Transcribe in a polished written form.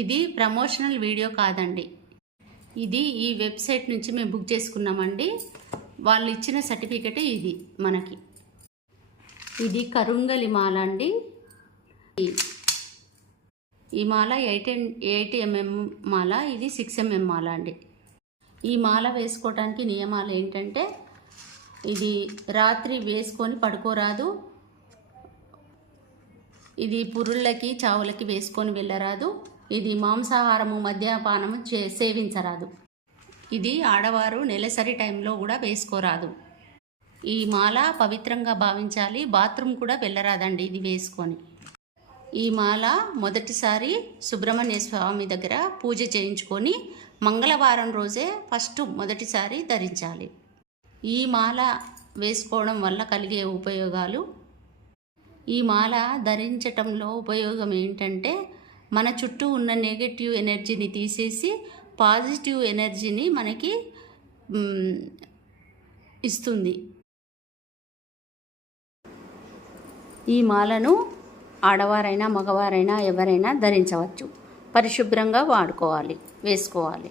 ఇది promotional video కాదండి. ఇది ఈ వెబ్సైట్ నుంచి మేము బుక్ చేసుకున్నామండి. వాళ్ళు ఇచ్చిన సర్టిఫికెట్ ఇది మనకి. ఇది కరుంగలి మాల అండి. ఈ మాల 8 mm మాల, ఇది 6 mm మాల అండి. ఈ మాల వేసుకోవడానికి నియమాలు ఏంటంటే, ఇది రాత్రి వేసుకొని పడుకోరాదు, ఇది పురుళ్ళకి చావులకి వేసుకొని వెళ్ళరాదు, ఇది మాంసాహారము మద్యపానము సేవించరాదు, ఇది ఆడవారు నెలసరి టైంలో కూడా వేసుకోరాదు. ఈ మాల పవిత్రంగా భావించాలి, బాత్రూమ్ కూడా వెళ్ళరాదండి ఇది వేసుకొని. ఈ మాల మొదటిసారి సుబ్రహ్మణ్య స్వామి దగ్గర పూజ చేయించుకొని మంగళవారం రోజే మొదటిసారి ధరించాలి. ఈ మాల వేసుకోవడం వల్ల కలిగే ఉపయోగాలు. ఈ మాల ధరించటంలో ఉపయోగం ఏంటంటే, మన చుట్టూ ఉన్న నెగటివ్ ఎనర్జీని తీసేసి పాజిటివ్ ఎనర్జీని మనకి ఇస్తుంది. ఈ మాలను ఆడవారైనా మగవారైనా ఎవరైనా ధరించవచ్చు. పరిశుభ్రంగా వేసుకోవాలి.